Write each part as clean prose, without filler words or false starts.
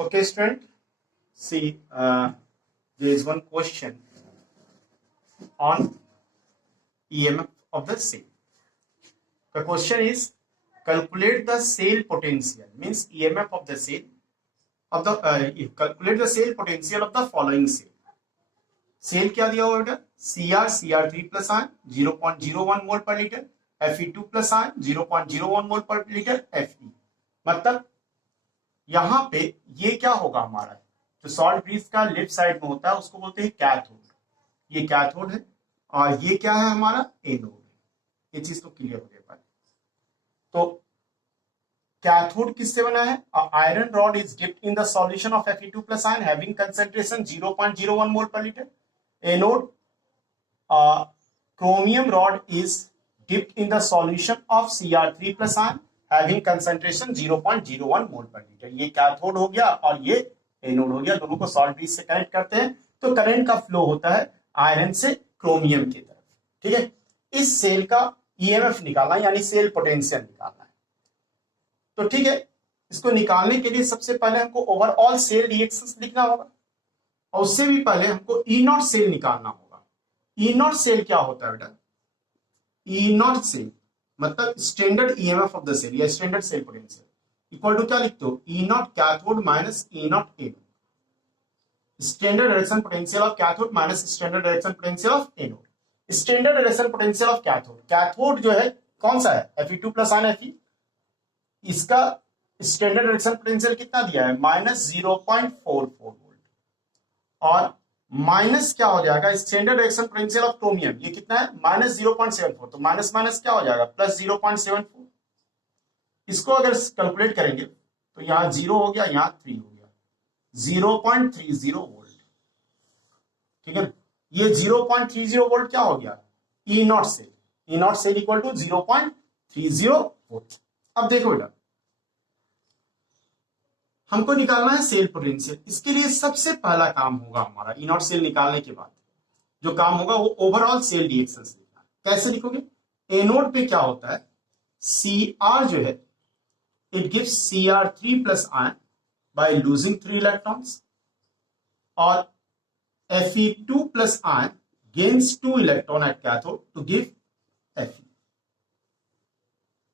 Okay, student. See, there is one question on EMF of the cell. The question is calculate the cell potential. Means EMF of the cell of the calculate the cell potential of the following cell. Cell क्या दिया हुआ बेटा? Cr3 plus ion 0.01 मोल पर litre, Fe2 plus ion 0.01 मोल पर litre, Fe। मतलब यहां पे ये क्या होगा, हमारा जो सॉल्ट ब्रीज का लेफ्ट साइड में होता है उसको बोलते हैं कैथोड। ये कैथोड है और ये क्या है हमारा एनोड। ये चीज तो क्लियर हो गया। तो कैथोड किससे बना है? Iron rod is dipped in the solution of Fe2 plus ion having concentration 0.01 मोल पर litre. Anode chromium rod is dipped in the solution of Cr3 plus ion having concentration 0.01 मोल पर लीटर। ये cathode हो गया और ये एनोड हो गया, दोनों को सॉल्ट ब्रिज से कनेक्ट करते हैं तो करंट का फ्लो होता है आयरन से क्रोमियम की तरफ। ठीक है, इस सेल का ईएमएफ निकालना यानी सेल पोटेंशियल निकालना है। तो ठीक है, इसको निकालने के लिए सबसे पहले हमको ओवरऑल सेल रिएक्शंस लिखना होगा और उससे भी पहले हमको ई नॉट सेल निकालना होगा। ई नॉट सेल क्या होता है बेटा? ई नॉट सेल मतलब standard EMF of the cell या standard cell potential equal to क्या लिखते हो? E not cathode minus E not anode. Standard reduction potential of cathode minus standard reduction potential of anode. Standard reduction potential of cathode, cathode जो है कौन सा है? Fe2 plus ion Fe। इसका standard reduction potential कितना दिया है? -0.44 volt. और माइनस क्या हो जाएगा? Standard reduction potential of chromium ये कितना है? -0.74। तो माइनस माइनस क्या हो जाएगा? +0.74। इसको अगर कैलकुलेट करेंगे तो यहां 0 हो गया, यहां 3 हो गया, 0.30 वोल्ट। ठीक है, ये 0.30 वोल्ट क्या हो गया? E not cell. E not cell equal to 0.30 volt. अब देखो बेटा, हमको निकालना है सेल पोटेंशियल। इसके लिए सबसे पहला काम होगा हमारा ई नॉट सेल निकालने के बाद जो काम होगा वो ओवरऑल सेल रिएक्शंस लिखना। कैसे लिखोगे? एनोड पे क्या होता है? Cr जो है it gives Cr3 plus ion by losing 3 electrons और Fe2 plus ion gains 2 electron at cathode to give Fe।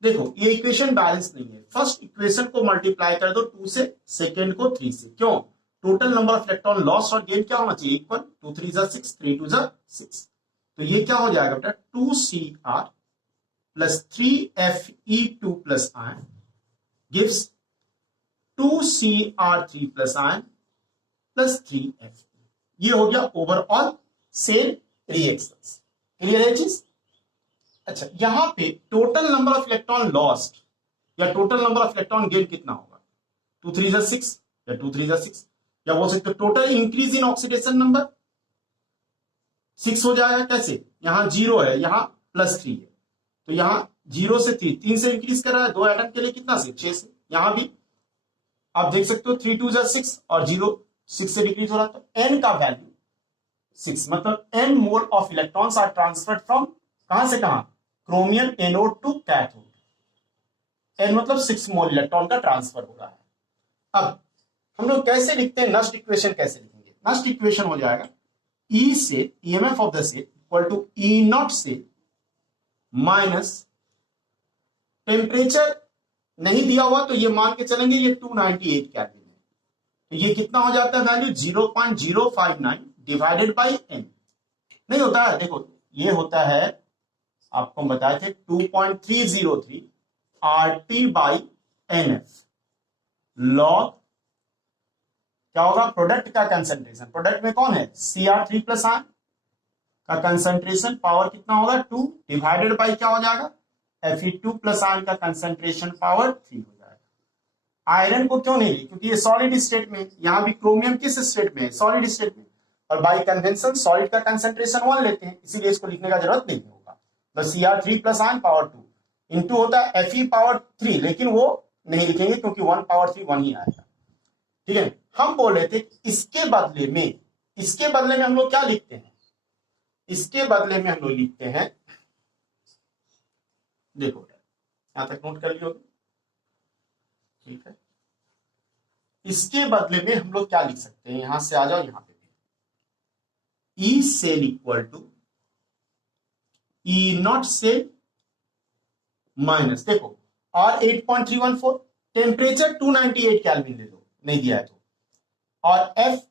देखो ये इक्वेशन बैलेंस नहीं है। फर्स्ट इक्वेशन को मल्टीप्लाई कर दो 2 से, सेकेंड को 3 से। क्यों? Total number of electron loss और गेन क्या होना चाहिए? इक्वल। 2 3 जा 6, 3 2 जा 6। तो ये क्या हो जाएगा बेटा? 2Cr plus 3Fe2 plus ion gives 2Cr3 plus ion plus 3Fe। ये हो गया ओवरऑल सेल रिएक्शंस। क्लियर है चीज? अच्छा, यहां पे total number of electron lost या total number of electron gain कितना होगा? 2 3 जा 6 या 2 3 जा 6 या बोल सकते total increase in oxidation number 6 हो जाएगा। कैसे? यहां 0 है, यहां +3 है, तो यहां 0 से 3 से इंक्रीज कर रहा है। 2 एटम के लिए कितना से? 6 से। यहां भी आप देख सकते हो 3 2 जा 6 और 0 6 से डिक्रीज हो रहा है। तो n का वैल्यू 6 मतलब n mole of electrons are transferred from कहां से कहां? Chromium anode to cathode. n मतलब 6 मोल इलेक्ट्रॉन का ट्रांसफर हो रहा है। अब हम लोग कैसे लिखते हैं? नस्ट इक्वेशन कैसे लिखेंगे? नस्ट इक्वेशन हो जाएगा E से EMF of the cell equal to E naught से माइनस टेम्परेचर नहीं दिया हुआ तो ये मान के चलेंगे ये 298 केल्विन है। तो ये कितना हो जाता है वैल्यू? 0.059 divided by n। नहीं होता है, देखो ये होता है, आपको हम बताए थे 2.303 RT बाई NF लॉग क्या होगा? प्रोडक्ट का कंसंट्रेशन। प्रोडक्ट में कौन है? Cr3 प्लस आयन का कंसंट्रेशन पावर कितना होगा? 2 डिवाइडेड बाई क्या हो जाएगा? Fe2 प्लस आयन का कंसंट्रेशन पावर 3 हो जाएगा। आयरन को क्यों नहीं ली? क्योंकि ये सॉलिड स्टेट में, यहां भी क्रोमियम किस स्टेट में है? सॉलिड स्टेट में। और बाई कन्वेंशन सॉलिड का कंसंट्रेशन 1 लेते हैं, इसीलिए इसको लिखने का जरूरत नहीं होगा। तो Cr3 plus ion power 2 into होता है Fe पावर 3, लेकिन वो नहीं लिखेंगे क्योंकि 1 पावर 3 1 ही आएगा। ठीक है, हम बोल रहे थे इसके बदले में हम लोग क्या लिखते हैं? इसके बदले में हम लोग लिखते हैं, देखो यहां तक नोट कर लियो। ठीक है, इसके बदले में हम लोग क्या लिख सकते हैं, यहां से आ जाओ, यहां पे E cell equal to E not cell minus, देखो और 8.314, टेम्परेचर 298 केल्विन ले लो, नहीं दिया है तो, और एफ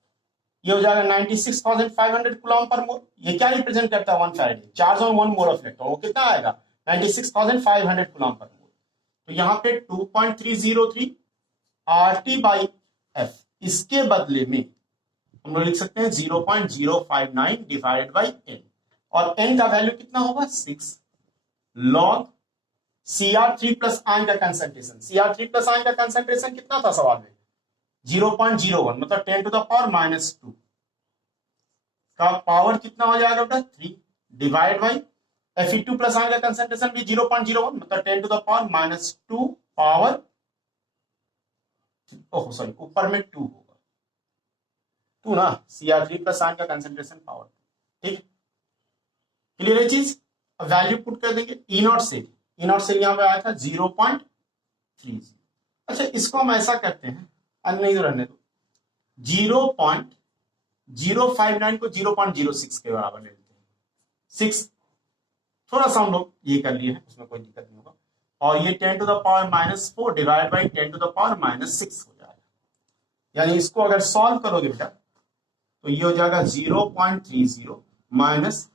ये हो जाएगा 96,500 कूलम पर मोल। ये क्या रिप्रेजेंट करता है, 1 Faraday, charge on 1 mole of electron, वो कितना आएगा 96,500 कूलम पर मोल। तो यहाँ पे 2.303 RT बाई एफ, इसके बदले में हम लोग लिख सकते हैं 0.059 डिवाइडेड बाई n, और n का वैल्यू कितना होगा 6 लॉग Cr3 प्लस आयन का कंसंट्रेशन। Cr3 प्लस आयन का कंसंट्रेशन कितना था सवाल में, 0.01, मतलब 10 टू द पावर -2 का पावर कितना हो जाएगा बेटा 3 divide by Fe2 plus ion का कंसंट्रेशन भी 0.01, मतलब 10 to the power -2 power, oh sorry ऊपर में 2 होगा, 2 ना, Cr3 प्लस आयन का कंसंट्रेशन पावर, ठीक है, क्लियर है चीज। वैल्यू पुट कर देंगे, ई नॉट से यहां पे आया था 0.30। अच्छा इसको हम ऐसा करते हैं, नहीं तो रहने दो, 0.059 को 0.06 के बराबर ले लेते हैं, 6 थोड़ा सा हम लोग ये कर लिए हैं, उसमें कोई दिक्कत नहीं होगा, और ये 10 to the power -4 divide by 10 to the power -6 हो जाएगा। यानी इसको अगर सॉल्व करोगे बेटा तो ये हो जाएगा 0.30 माइनस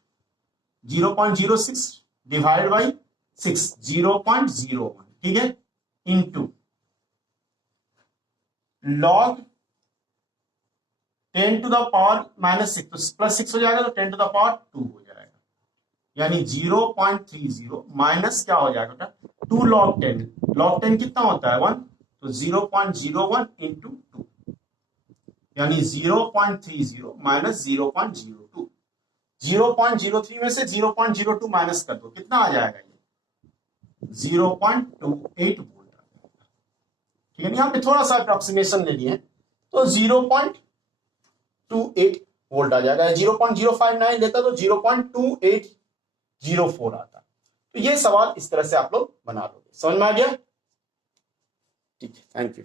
0.06 डिवाइड बाई 6, 0.01, ठीक है, into log 10 to the power -6, तो +6 हो जाएगा, तो 10 टू द पावर 2 हो जाएगा, यानी 0.30 माइनस क्या हो जाएगा बेटा 2 लॉग 10, लॉग 10 कितना होता है 1, तो 0.01 इंटू 2, यानी 0.30 माइनस 0.02, 0.03 में से 0.02 माइनस कर दो, कितना आ जाएगा ये 0.28 वोल्ट आ जाएगा, ठीक है। यहाँ पे थोड़ा सा अप्रोक्सीमेशन ले लिए तो 0.28 वोल्ट आ जाएगा, 0.059 लेता तो 0.2804 आता। तो ये सवाल इस तरह से आप लोग बना लोगे, समझ में आ गया, ठीक है, थैंक यू।